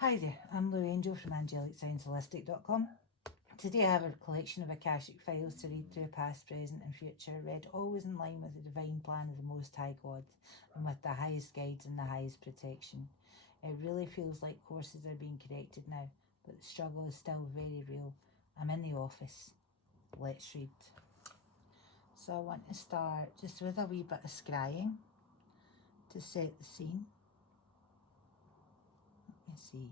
Hi there, I'm Lou Angel from AngelicSoundsHolistic.com. Today I have a collection of Akashic files to read through past, present and future, read always in line with the divine plan of the Most High God and with the highest guides and the highest protection. It really feels like courses are being corrected now, but the struggle is still very real. I'm in the office. Let's read. So I want to start just with a wee bit of scrying to set the scene. Let me see.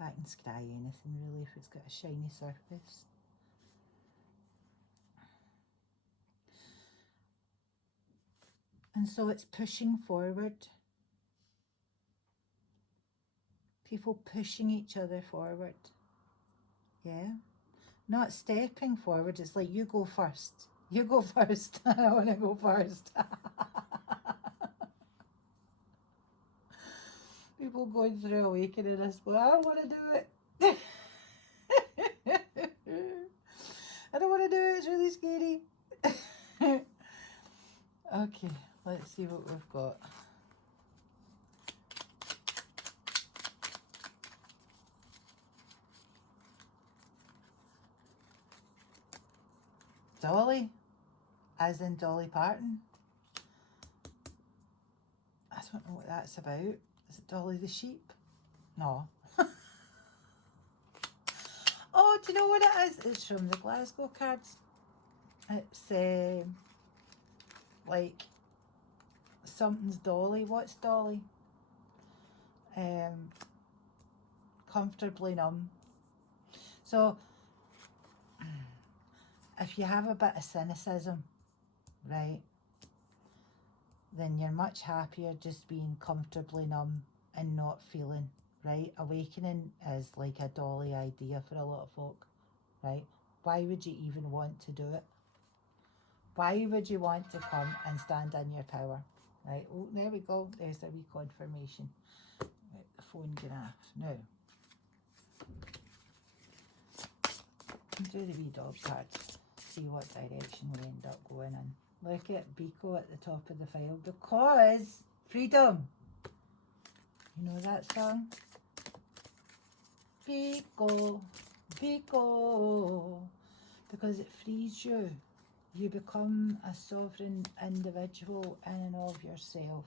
I can scry anything really if it's got a shiny surface. And so it's pushing forward. People pushing each other forward. Yeah? Not stepping forward. It's like, you go first. You go first. I want to go first. People going through awakening us. Well, I don't want to do it. I don't want to do it. It's really scary. Okay, let's see what we've got. Dolly, as in Dolly Parton. I don't know what that's about. Is it Dolly the sheep? No. Oh, do you know what it is? It's from the Glasgow cards. It's like something's Dolly. What's Dolly? Comfortably numb. So if you have a bit of cynicism, right, then you're much happier just being comfortably numb and not feeling, right? Awakening is like a Dolly idea for a lot of folk, right? Why would you even want to do it? Why would you want to come and stand in your power, right? Oh, there we go. There's a wee confirmation. Right, the phone going off. Now, do the wee dog cards. See what direction we end up going in. Look at Biko at the top of the file, because freedom. You know that song? Biko, Biko. Because it frees you. You become a sovereign individual in and of yourself.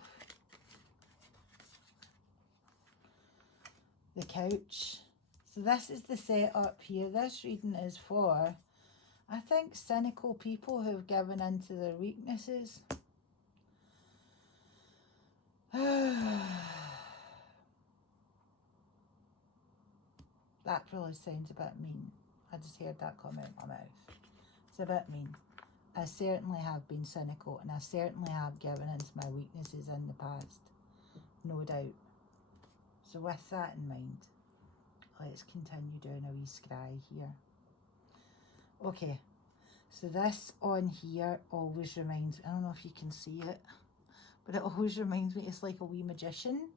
The couch. So this is the setup here. This reading is for, I think, cynical people who have given in to their weaknesses. That really sounds a bit mean. I just heard that come out my mouth. It's a bit mean. I certainly have been cynical, and I certainly have given in to my weaknesses in the past. No doubt. So with that in mind, let's continue doing a wee scry here. Okay, so this on here always reminds me, I don't know if you can see it, but it always reminds me, it's like a wee magician,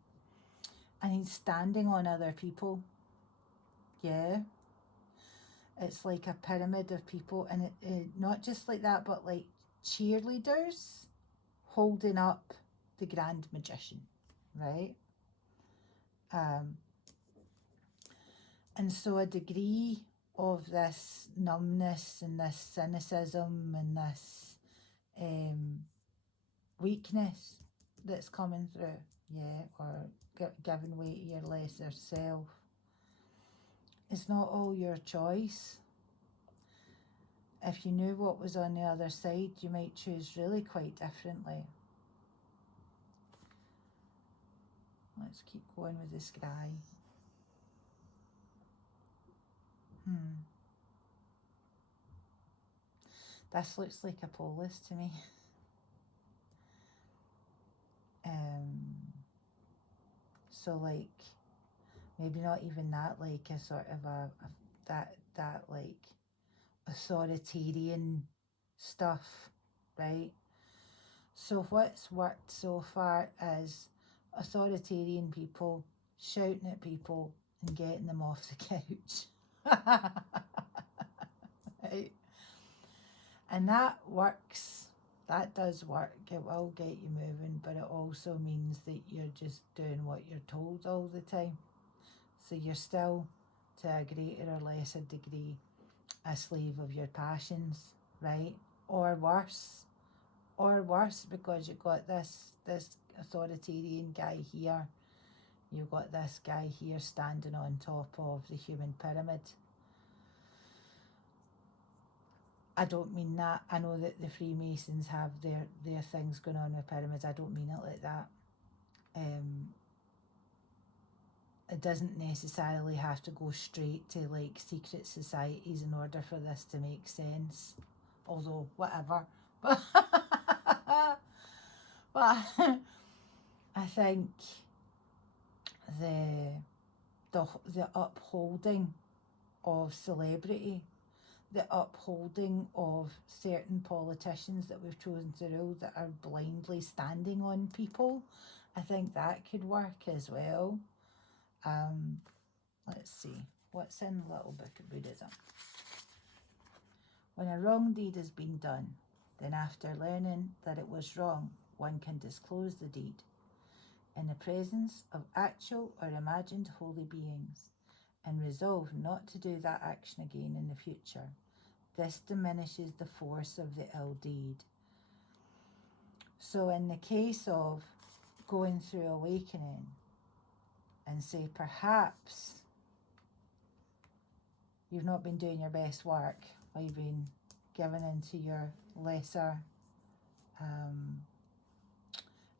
and he's standing on other people. Yeah. It's like a pyramid of people, and it not just like that, but like cheerleaders holding up the grand magician, right? And so a degree of this numbness and this cynicism and this weakness that's coming through, yeah, or giving way to your lesser self. It's not all your choice. If you knew what was on the other side, you might choose really quite differently. Let's keep going with the scry. This looks like a polis to me. So like, maybe not even that, like a sort of that like authoritarian stuff, right? So what's worked so far is authoritarian people shouting at people and getting them off the couch. Right? And that works. That does work. It will get you moving, but it also means that you're just doing what you're told all the time. So you're still, to a greater or lesser degree, a slave of your passions, right? Or worse, because you've got this authoritarian guy here. You've got this guy here standing on top of the human pyramid. I don't mean that. I know that the Freemasons have their things going on with pyramids. I don't mean it like that. It doesn't necessarily have to go straight to like secret societies in order for this to make sense. Although, whatever. But I think the upholding of celebrity, the upholding of certain politicians that we've chosen to rule that are blindly standing on people, I think that could work as well. Let's see, what's in the little book of Buddhism? When a wrong deed has been done, then after learning that it was wrong, one can disclose the deed in the presence of actual or imagined holy beings and resolve not to do that action again in the future. This diminishes the force of the ill deed. So in the case of going through awakening, and say perhaps you've not been doing your best work, or you've been given into your lesser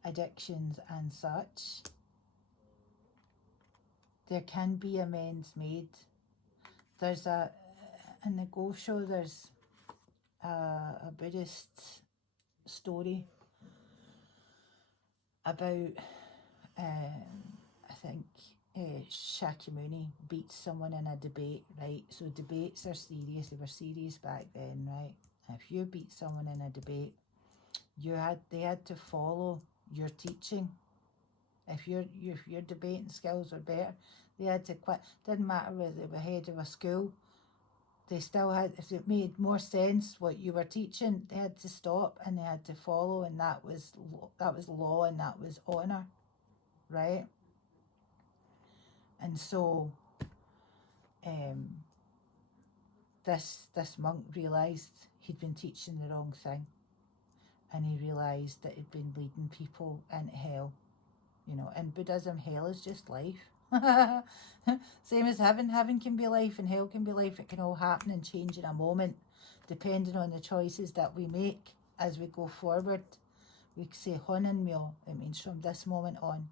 addictions and such, there can be amends made. There's in the Go Show, there's a Buddhist story about, I think Shakyamuni beats someone in a debate, right? So debates are serious. They were serious back then, right? If you beat someone in a debate, they had to follow your teaching. If your debating skills were better, they had to quit. Didn't matter whether they were head of a school. They still had, if it made more sense what you were teaching, they had to stop and they had to follow, and that was law and that was honour, right? And so this monk realised he'd been teaching the wrong thing, and he realised that he'd been leading people into hell. You know, in Buddhism, hell is just life. Same as heaven. Heaven can be life and hell can be life. It can all happen and change in a moment, depending on the choices that we make as we go forward. We say honnin, it means from this moment on,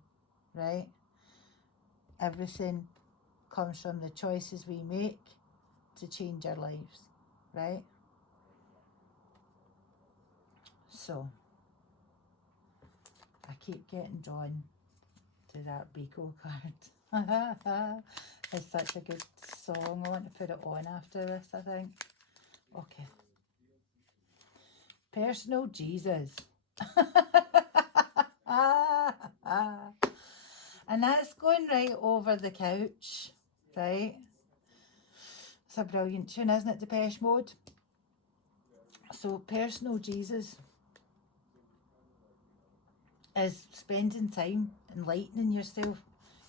right? Everything comes from the choices we make to change our lives, right? So, I keep getting drawn to that Biko card. It's such a good song. I want to put it on after this, I think. Okay. Personal Jesus. And that's going right over the couch, right? It's a brilliant tune, isn't it, Depeche Mode? So personal Jesus is spending time enlightening yourself,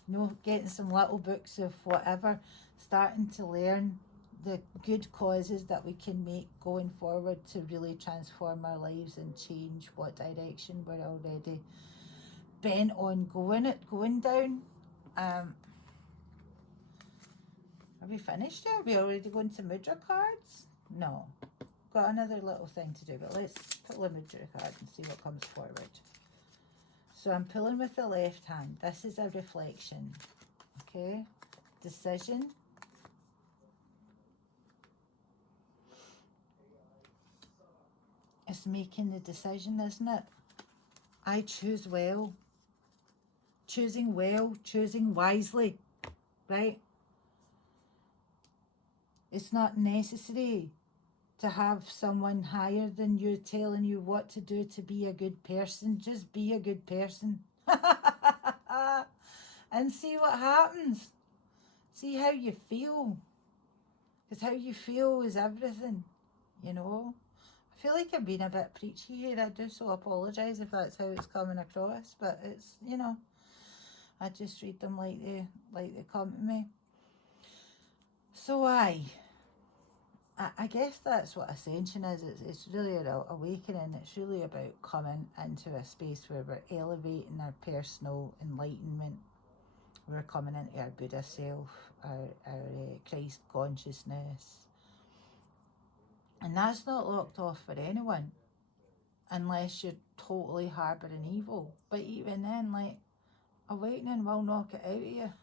you know, getting some little books of whatever, starting to learn the good causes that we can make going forward to really transform our lives and change what direction we're already bent on going down. Are we finished yet? Are we already going to Mudra cards? No. Got another little thing to do, but let's pull a Mudra card and see what comes forward. So I'm pulling with the left hand. This is a reflection. Okay? Decision. It's making the decision, isn't it? I choose well. Choosing well, choosing wisely, right? It's not necessary to have someone higher than you telling you what to do to be a good person. Just be a good person. And see what happens. See how you feel. Because how you feel is everything, you know. I feel like I'm being a bit preachy here. I do so apologise if that's how it's coming across. But it's, you know, I just read them like they come to me. So I guess that's what ascension is. It's really an awakening. It's really about coming into a space where we're elevating our personal enlightenment. We're coming into our Buddha self, our Christ consciousness. And that's not locked off for anyone, unless you're totally harbouring evil. But even then, like, awakening will knock it out of you.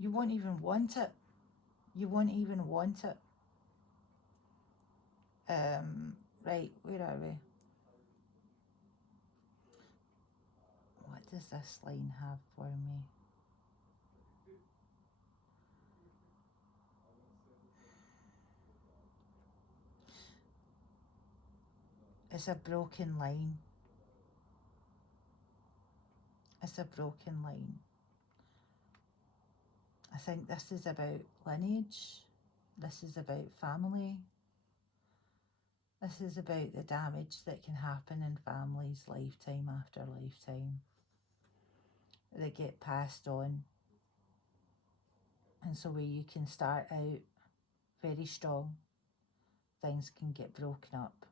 You won't even want it. You won't even want it. Right, where are we? What does this line have for me? It's a broken line. It's a broken line. I think this is about lineage. This is about family. This is about the damage that can happen in families lifetime after lifetime. That get passed on. And so where you can start out very strong, things can get broken up.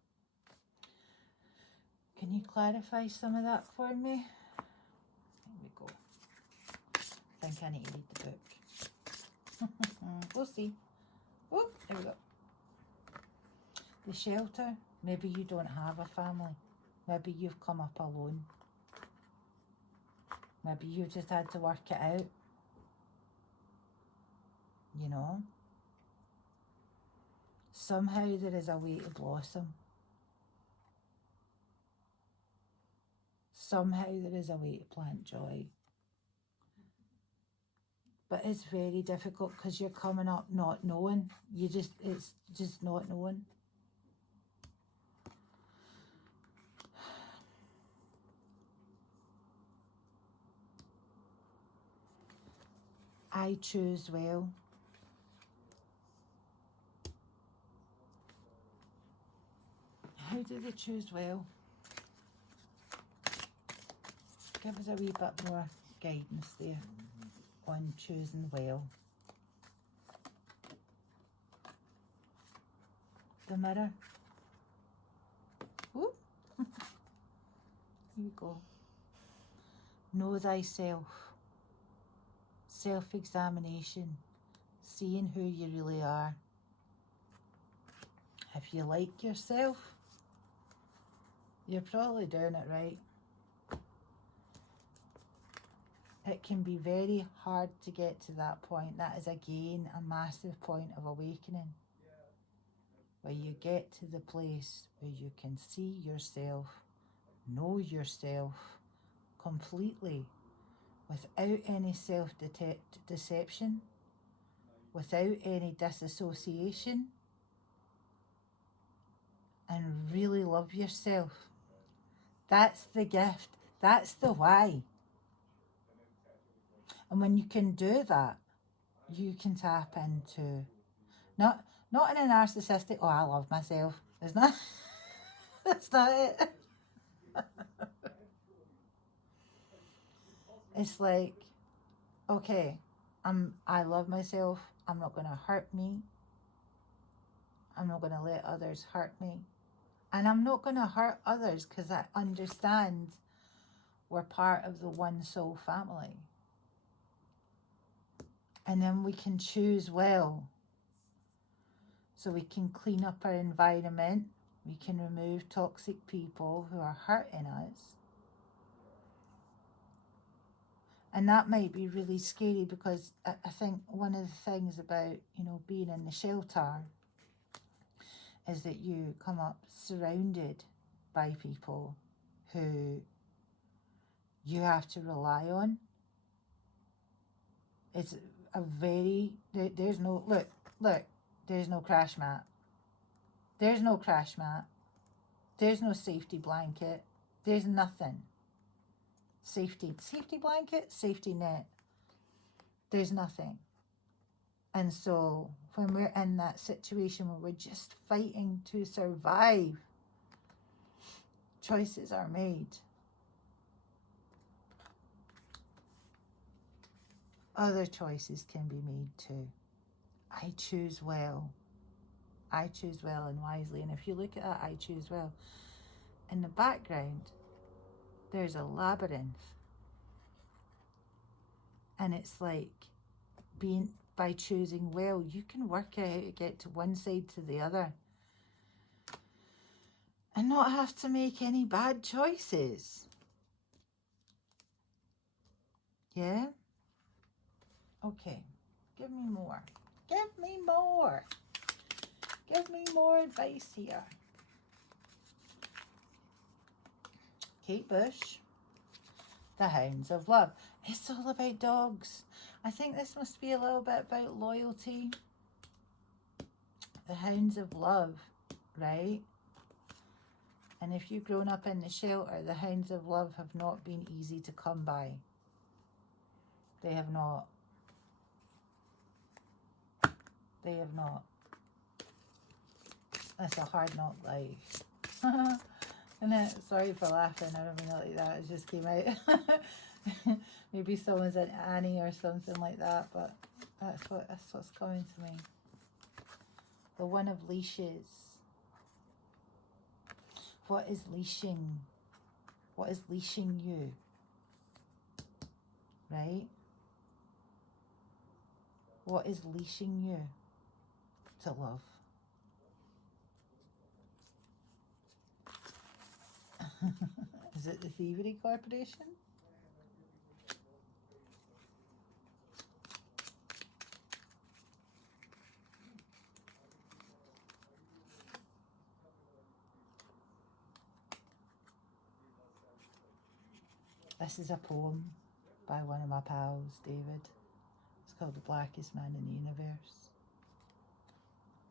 Can you clarify some of that for me? There we go. I think I need to read the book. We'll see. Oh, there we go. The shelter. Maybe you don't have a family. Maybe you've come up alone. Maybe you just had to work it out. You know? Somehow there is a way to blossom. Somehow there is a way to plant joy. But it's very difficult because you're coming up not knowing. It's just not knowing. I choose well. How do they choose well? Give us a wee bit more guidance there on choosing well. The mirror. Whoop. Here we go. Know thyself. Self-examination. Seeing who you really are. If you like yourself, you're probably doing it right. It can be very hard to get to that point. That is again a massive point of awakening. Where you get to the place where you can see yourself, know yourself completely without any self-deception, without any disassociation, and really love yourself. That's the gift. That's the why. And when you can do that, you can tap into, not in a narcissistic, oh, I love myself. It's not, that's not it. It's like, okay, I love myself. I'm not going to hurt me. I'm not going to let others hurt me. And I'm not going to hurt others because I understand we're part of the one soul family. And then we can choose well. So we can clean up our environment. We can remove toxic people who are hurting us. And that might be really scary because I think one of the things about, being in the shelter is that you come up surrounded by people who you have to rely on. It's a very, there's no, look, there's no crash mat. There's no crash mat. There's no safety blanket. There's nothing. Safety blanket, safety net. There's nothing. And so when we're in that situation where we're just fighting to survive, choices are made. other choices can be made too. I choose well. I choose well and wisely. And if you look at that, I choose well, in the background, there's a labyrinth. And it's like by choosing well, you can work out how to get to one side to the other and not have to make any bad choices. Yeah? Okay. Give me more. Give me more. Give me more advice here. Kate Bush, The Hounds of Love. It's all about dogs. I think this must be a little bit about loyalty. The Hounds of Love, right? And if you've grown up in the shelter, the Hounds of Love have not been easy to come by. They have not. They have not. It's a hard knock life. Isn't it? Sorry for laughing. I don't mean it like that. It just came out. Maybe someone's an Annie or something like that, but that's what's coming to me. The one of leashes. What is leashing? What is leashing you? Right? What is leashing you to love? Is it the Thievery Corporation? This is a poem by one of my pals, David. It's called The Blackest Man in the Universe.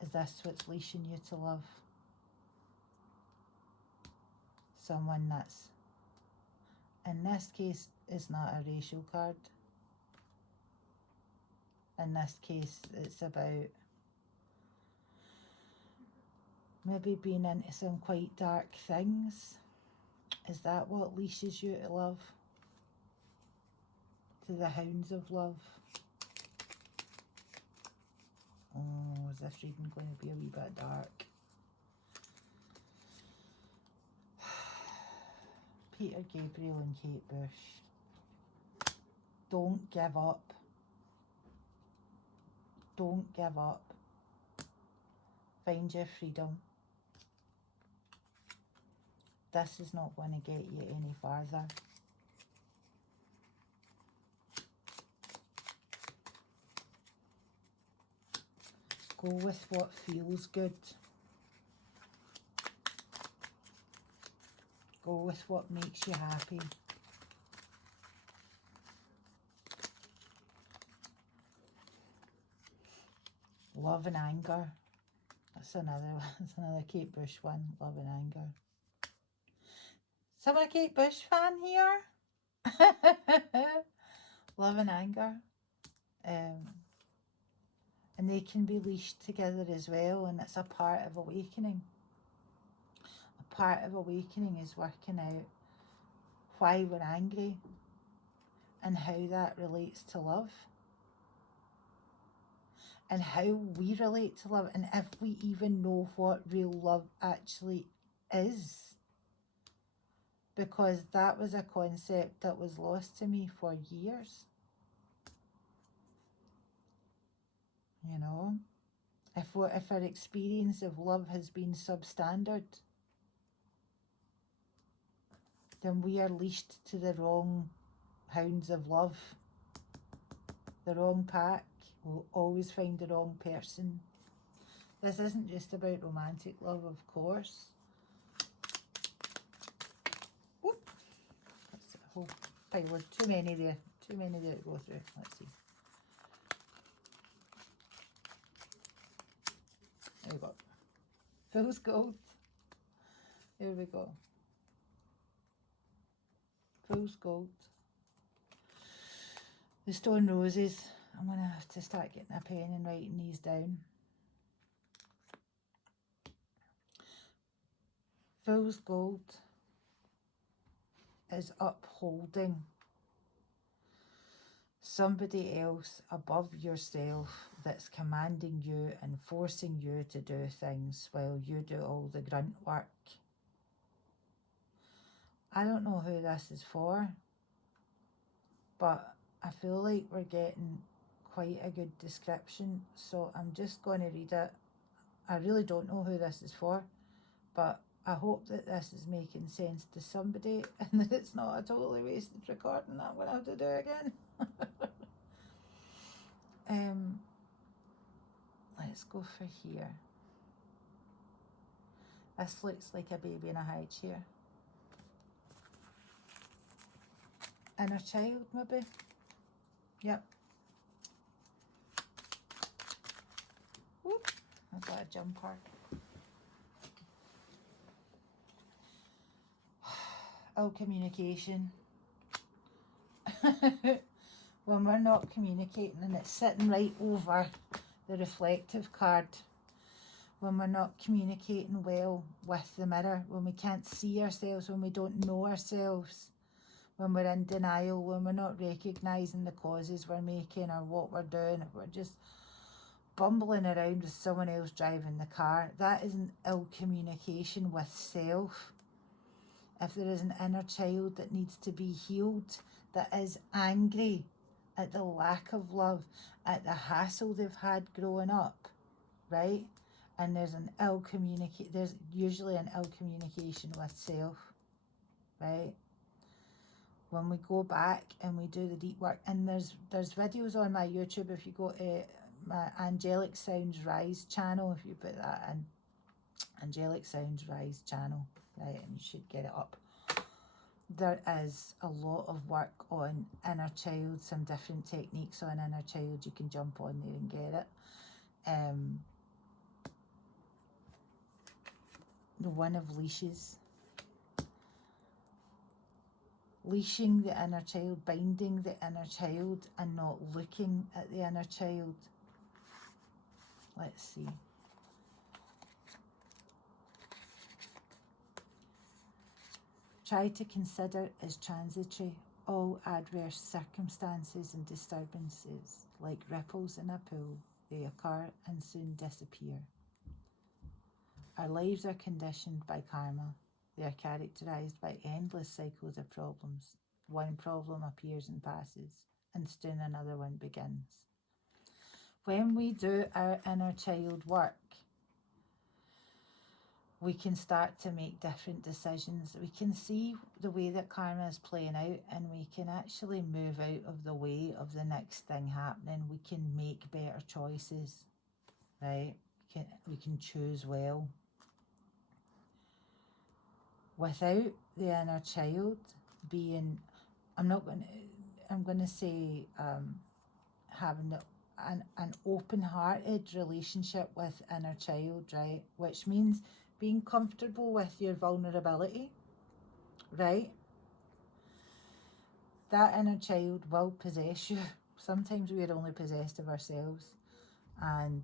Is this what's leashing you to love? Someone that's, in this case, is not a racial card. In this case, it's about maybe being into some quite dark things. Is that what leashes you to love? To the Hounds of Love? Oh, is this reading going to be a wee bit dark? Peter Gabriel and Kate Bush. Don't give up. Don't give up. Find your freedom. This is not going to get you any farther. Go with what feels good. Go with what makes you happy. Love and anger. That's another Kate Bush one. Love and anger. Someone a Kate Bush fan here? Love and anger. And they can be leashed together as well, and it's a part of awakening. A part of awakening is working out why we're angry and how that relates to love. And how we relate to love, and if we even know what real love actually is. Because that was a concept that was lost to me for years. You know, if our experience of love has been substandard, then we are leashed to the wrong hounds of love, the wrong pack. We'll always find the wrong person. This isn't just about romantic love, of course. Whoop. That's a whole pile of too many there. Too many there to go through. Let's see. There we go. Fool's Gold. There we go. Fool's Gold. The Stone Roses. I'm going to have to start getting a pen and writing these down. Fool's Gold is upholding somebody else above yourself that's commanding you and forcing you to do things while you do all the grunt work. I don't know who this is for, but I feel like we're getting quite a good description, so I'm just going to read it. I really don't know who this is for, but I hope that this is making sense to somebody and that it's not a totally wasted recording that I'm going to have to do again. Let's go for here. This looks like a baby in a high chair. Inner child, maybe? Yep. Whoop, I've got a jumper. Oh, communication. When we're not communicating and it's sitting right over the reflective card, when we're not communicating well with the mirror, when we can't see ourselves, when we don't know ourselves, when we're in denial, when we're not recognising the causes we're making or what we're doing, if we're just bumbling around with someone else driving the car, that is an ill communication with self. If there is an inner child that needs to be healed, that is angry at the lack of love, at the hassle they've had growing up, right? And there's usually an ill communication with self, right? When we go back and we do the deep work, and there's videos on my YouTube, if you go to my Angelic Sounds Rise channel, if you put that in, Angelic Sounds Rise channel, right, and you should get it up. There is a lot of work on inner child, some different techniques on inner child. You can jump on there and get it. The one of leashes. Leashing the inner child, binding the inner child and not looking at the inner child. Let's see. Try to consider as transitory all adverse circumstances and disturbances, like ripples in a pool. They occur and soon disappear. Our lives are conditioned by karma. They are characterized by endless cycles of problems. One problem appears and passes, and soon another one begins. When we do our inner child work, we can start to make different decisions. We can see the way that karma is playing out, and we can actually move out of the way of the next thing happening. We can make better choices, right? We can choose well. Without the inner child being, I'm going to say having an open-hearted relationship with inner child, right? Which means being comfortable with your vulnerability, right? That inner child will possess you. Sometimes we're only possessed of ourselves. And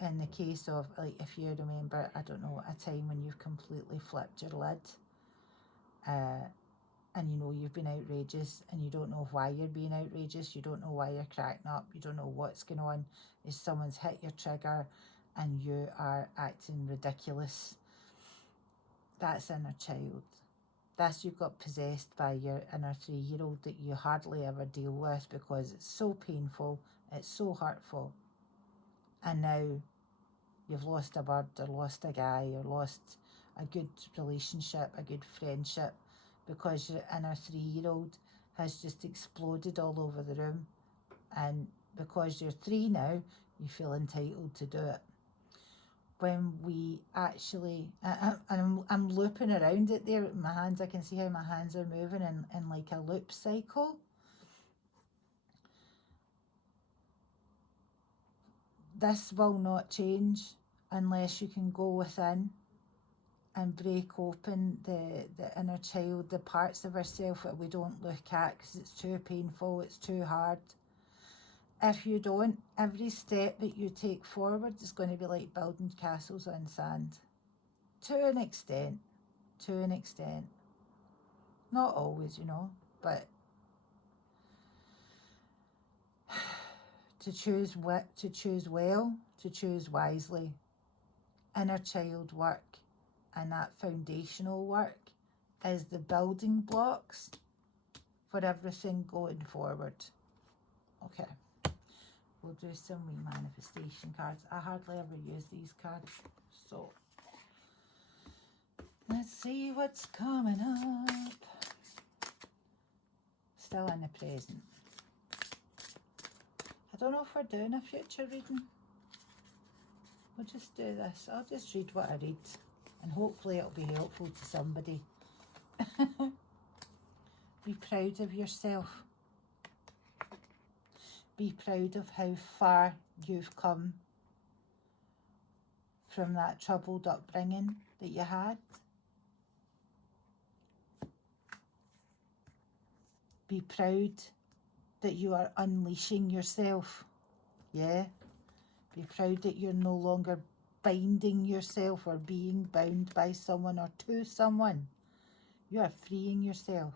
in the case of, like, if you remember, I don't know, a time when you've completely flipped your lid, and you know you've been outrageous and you don't know why you're being outrageous, you don't know why you're cracking up, you don't know what's going on, is someone's hit your trigger and you are acting ridiculous. That's inner child. That's, you've got possessed by your inner 3-year-old that you hardly ever deal with because it's so painful, it's so hurtful. And now you've lost a bird or lost a guy or lost a good relationship, a good friendship, because your inner 3-year-old has just exploded all over the room. And because you're 3 now, you feel entitled to do it. When we actually, I'm looping around it there with my hands. I can see how my hands are moving in like a loop cycle. This will not change unless you can go within and break open the inner child, the parts of ourselves that we don't look at because it's too painful, it's too hard. If you don't, every step that you take forward is going to be like building castles on sand. To an extent. Not always, you know, but to choose well, to choose wisely. Inner child work and that foundational work is the building blocks for everything going forward. Okay, we'll do some wee manifestation cards. I hardly ever use these cards, so let's see what's coming up. Still in the present. I don't know if we're doing a future reading. We'll just do this. I'll just read what I read and hopefully it'll be helpful to somebody. Be proud of yourself. Be proud of how far you've come from that troubled upbringing that you had. Be proud that you are unleashing yourself. Yeah. Be proud that you're no longer binding yourself or being bound by someone or to someone. You are freeing yourself.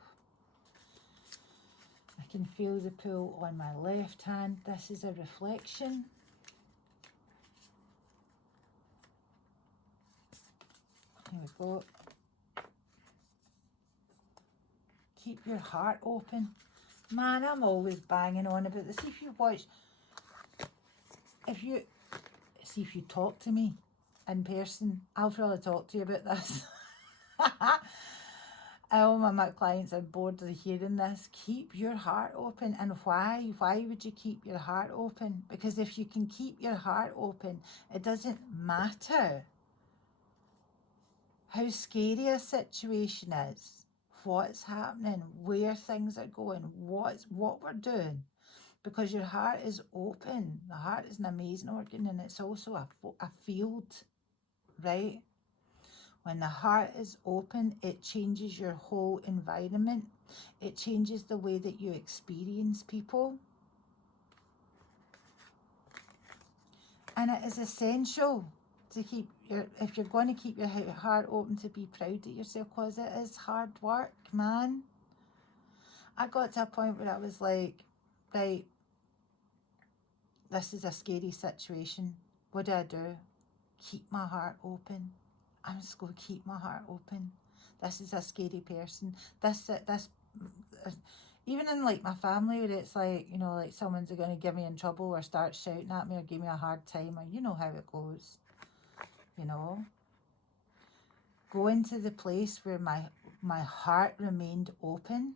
I can feel the pull on my left hand. This is a reflection. Here we go. Keep your heart open. Man, I'm always banging on about this. If you talk to me in person, I'll probably talk to you about this. All my clients are bored of hearing this. Keep your heart open. And why? Why would you keep your heart open? Because if you can keep your heart open, it doesn't matter how scary a situation is, what's happening, where things are going, what we're doing. Because your heart is open. The heart is an amazing organ and it's also a field, right? When the heart is open, it changes your whole environment. It changes the way that you experience people. And it is essential to keep if you're going to keep your heart open, to be proud of yourself, because it is hard work, man. I got to a point where I was like, right, this is a scary situation. What do? Keep my heart open. I'm just going to keep my heart open. This is a scary person. This even in like my family, where it's like, you know, like someone's going to get me in trouble or start shouting at me or give me a hard time, or you know how it goes, you know. Going to the place where my heart remained open.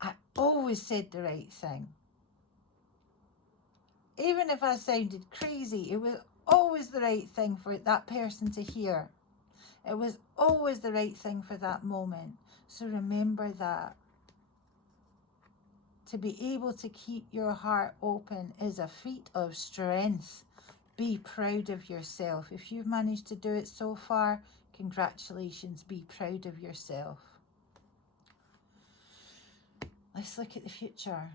I always said the right thing. Even if I sounded crazy, it was always the right thing for that person to hear. It was always the right thing for that moment. So remember that. To be able to keep your heart open is a feat of strength. Be proud of yourself. If you've managed to do it so far, congratulations. Be proud of yourself. Let's look at the future.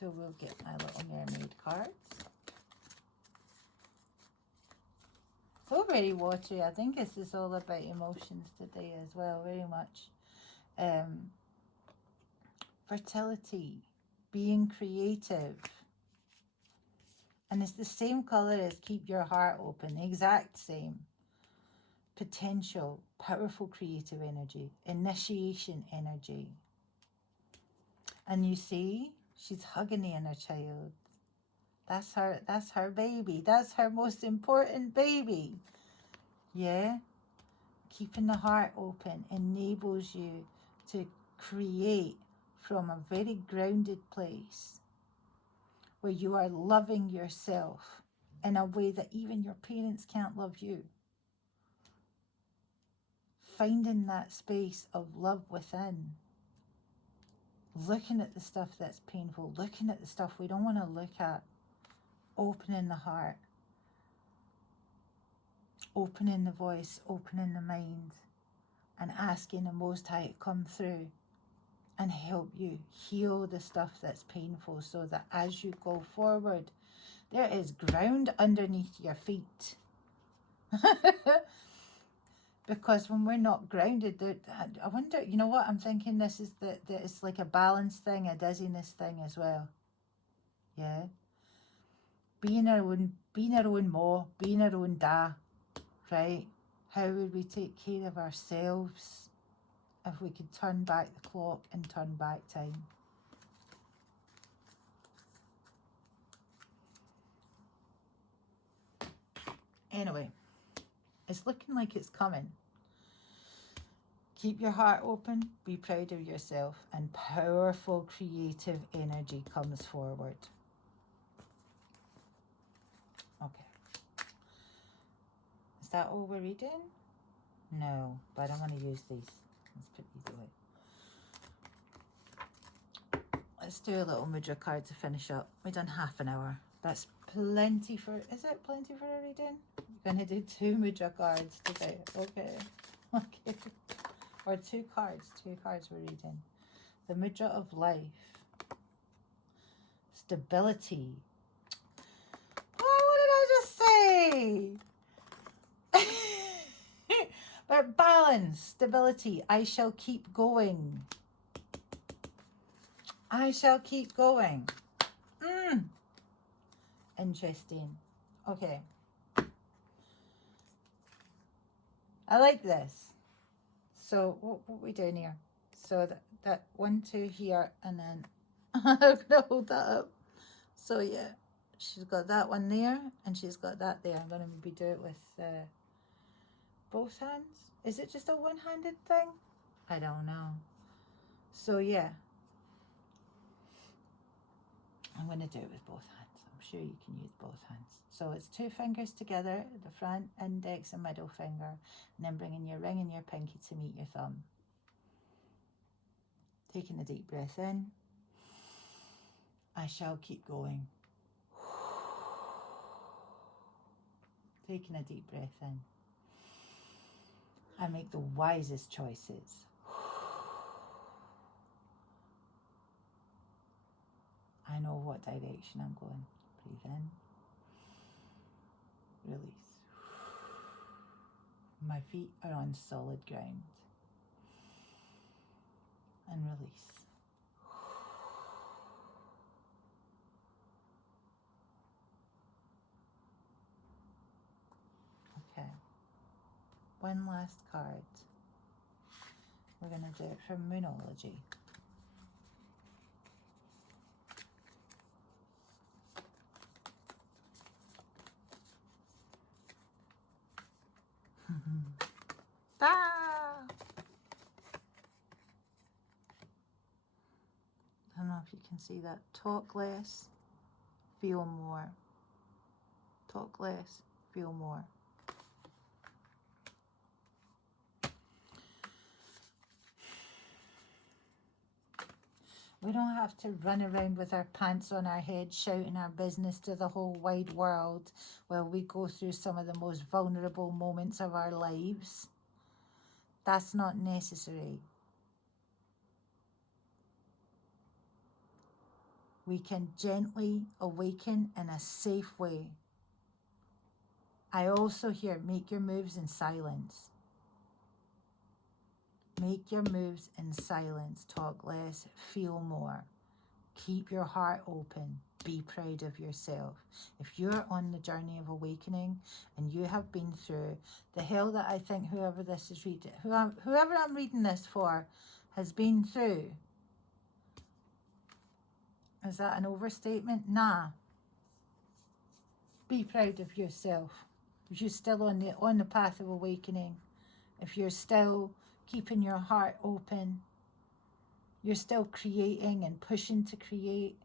So we'll get my Little Mermaid cards. So very watery. I think this is all about emotions today as well, very much. Fertility, being creative. And it's the same colour as keep your heart open, the exact same. Potential, powerful creative energy, initiation energy. And you see, she's hugging the inner child. That's her baby. That's her most important baby. Yeah? Keeping the heart open enables you to create from a very grounded place where you are loving yourself in a way that even your parents can't love you. Finding that space of love within. Looking at the stuff that's painful. Looking at the stuff we don't want to look at. Opening the heart. Opening the voice. Opening the mind. And asking the Most High to come through and help you heal the stuff that's painful, so that as you go forward, there is ground underneath your feet. Because when we're not grounded, I wonder, you know what, I'm thinking this is that it's like a balance thing, a dizziness thing as well. Yeah. Being our own ma, being our own da, right? How would we take care of ourselves if we could turn back the clock and turn back time? Anyway, it's looking like it's coming. Keep your heart open, be proud of yourself, and powerful creative energy comes forward. Okay. Is that all we're reading? No, but I want to use these. Let's put these away. Let's do a little mudra card to finish up. We've done half an hour. That's plenty for, is it plenty for a reading? We're going to do 2 mudra cards today. Okay. Okay. Or 2 cards we're reading. The mudra of life. Stability. Oh, what did I just say? But balance, stability. I shall keep going. I shall keep going. Interesting. Okay. I like this. So what we doing here? So that 1, 2 here, and then I'm gonna hold that up. So yeah, she's got that one there, and she's got that there. I'm gonna maybe do it with both hands. Is it just a one-handed thing? I don't know. So yeah, I'm gonna do it with both hands. I'm sure you can use both hands. So it's 2 fingers together, the front, index and middle finger, and then bringing your ring and your pinky to meet your thumb. Taking a deep breath in. I shall keep going. Taking a deep breath in. I make the wisest choices. I know what direction I'm going. Breathe in. Release. My feet are on solid ground. And release. Okay. One last card. We're going to do it from Moonology. Ah! I don't know if you can see that. Talk less, feel more. Talk less, feel more. We don't have to run around with our pants on our head shouting our business to the whole wide world while we go through some of the most vulnerable moments of our lives. That's not necessary. We can gently awaken in a safe way. I also hear, make your moves in silence. Make your moves in silence. Talk less, feel more. Keep your heart open. Be proud of yourself. If you're on the journey of awakening and you have been through the hell that I think whoever this is reading, whoever I'm reading this for has been through. Is that an overstatement? Nah. Be proud of yourself. If you're still on the path of awakening, if you're still keeping your heart open, you're still creating and pushing to create.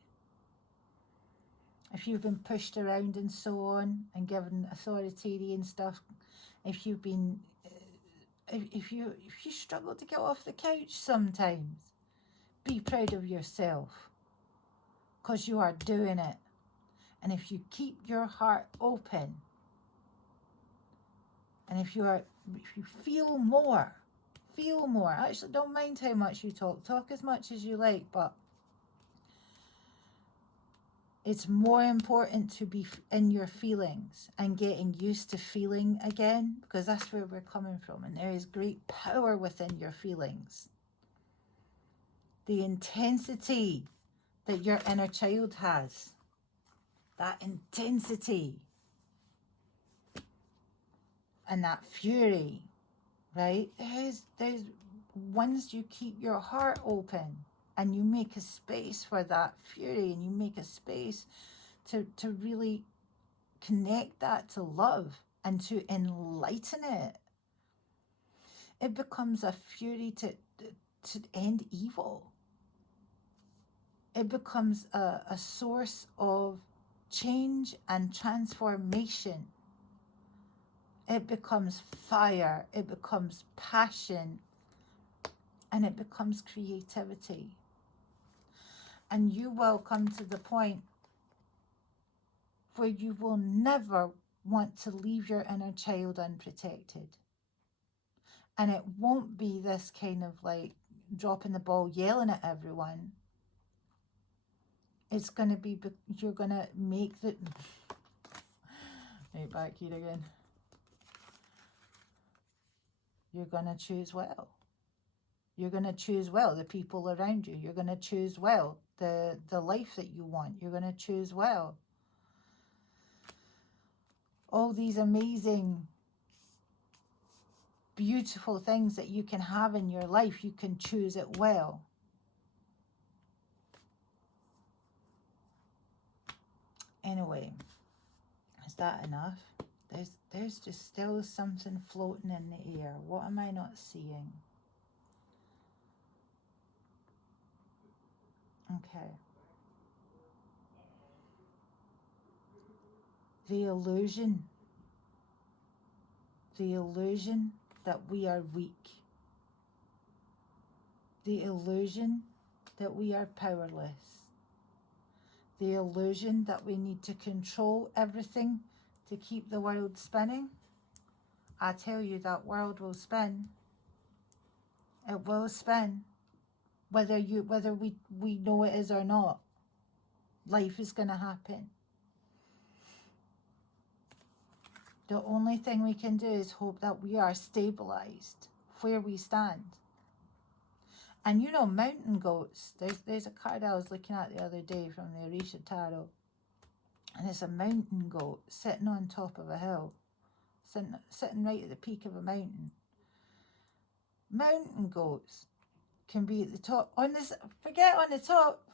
If you've been pushed around and so on and given authoritarian stuff, if you've been, if you struggle to get off the couch sometimes, be proud of yourself, because you are doing it. And if you keep your heart open, and if you feel more. Actually, don't mind how much you talk. Talk as much as you like, but It's more important to be in your feelings and getting used to feeling again, because that's where we're coming from. And there is great power within your feelings. The intensity that your inner child has, that intensity and that fury, right? There's once you keep your heart open and you make a space for that fury, and you make a space to really connect that to love and to enlighten it, it becomes a fury to end evil. It becomes a source of change and transformation. It becomes fire, it becomes passion, and it becomes creativity. And you will come to the point where you will never want to leave your inner child unprotected. And it won't be this kind of like dropping the ball, yelling at everyone. It's going to be, you're going to make the... Right, back here again. You're going to choose well. You're going to choose well the people around you. You're going to choose well the life that you want. You're going to choose well all these amazing, beautiful things that you can have in your life. You can choose it well. Anyway, is that enough? There's just still something floating in the air. What am I not seeing? Okay. The illusion that we are weak. The illusion that we are powerless. The illusion that we need to control everything to keep the world spinning. I tell you, that world will spin. It will spin. Whether we know it is or not. Life is going to happen. The only thing we can do is hope that we are stabilized where we stand. And you know, mountain goats, there's a card I was looking at the other day from the Orisha Tarot. And it's a mountain goat sitting on top of a hill. Sitting right at the peak of a mountain. Mountain goats can be at the top, forget on the top,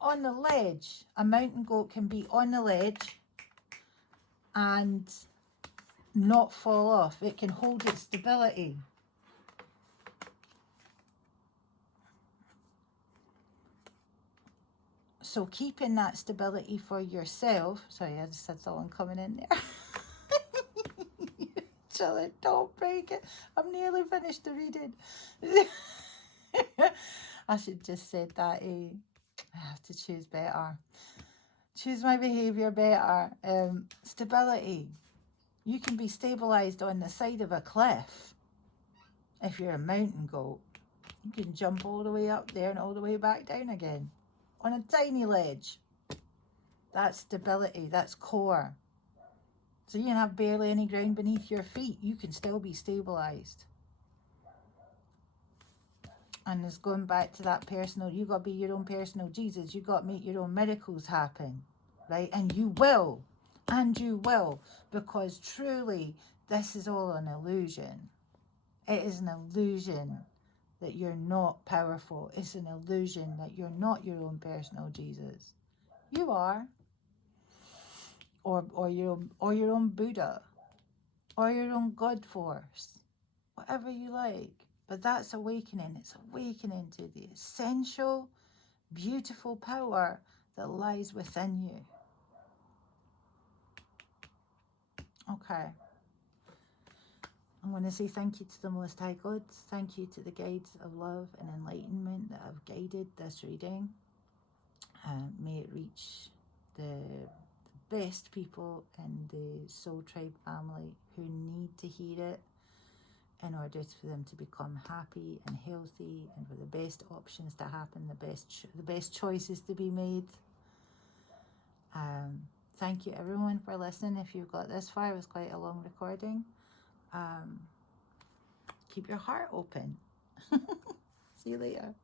on the ledge. A mountain goat can be on the ledge and not fall off. It can hold its stability. So keeping that stability for yourself. Sorry, I just had someone coming in there. Chill it, don't break it. I'm nearly finished the reading. I should just said that. I have to choose better. Choose my behaviour better. Stability. You can be stabilised on the side of a cliff. If you're a mountain goat, you can jump all the way up there and all the way back down again. On a tiny ledge. That's stability. That's core. So you can have barely any ground beneath your feet. You can still be stabilised. And it's going back to that personal, you got to be your own personal Jesus. You got to make your own miracles happen. Right? And you will. And you will. Because truly, this is all an illusion. It is an illusion that you're not powerful. It's an illusion that you're not your own personal Jesus. You are. Or your own Buddha. Or your own God force. Whatever you like. But that's awakening. It's awakening to the essential, beautiful power that lies within you. Okay. I'm going to say thank you to the Most High Gods. Thank you to the guides of love and enlightenment that have guided this reading. May it reach the best people in the Soul Tribe family who need to hear it in order for them to become happy and healthy, and for the best options to happen, the best choices to be made. Thank you everyone for listening. If you've got this far, it was quite a long recording. Keep your heart open. See you later.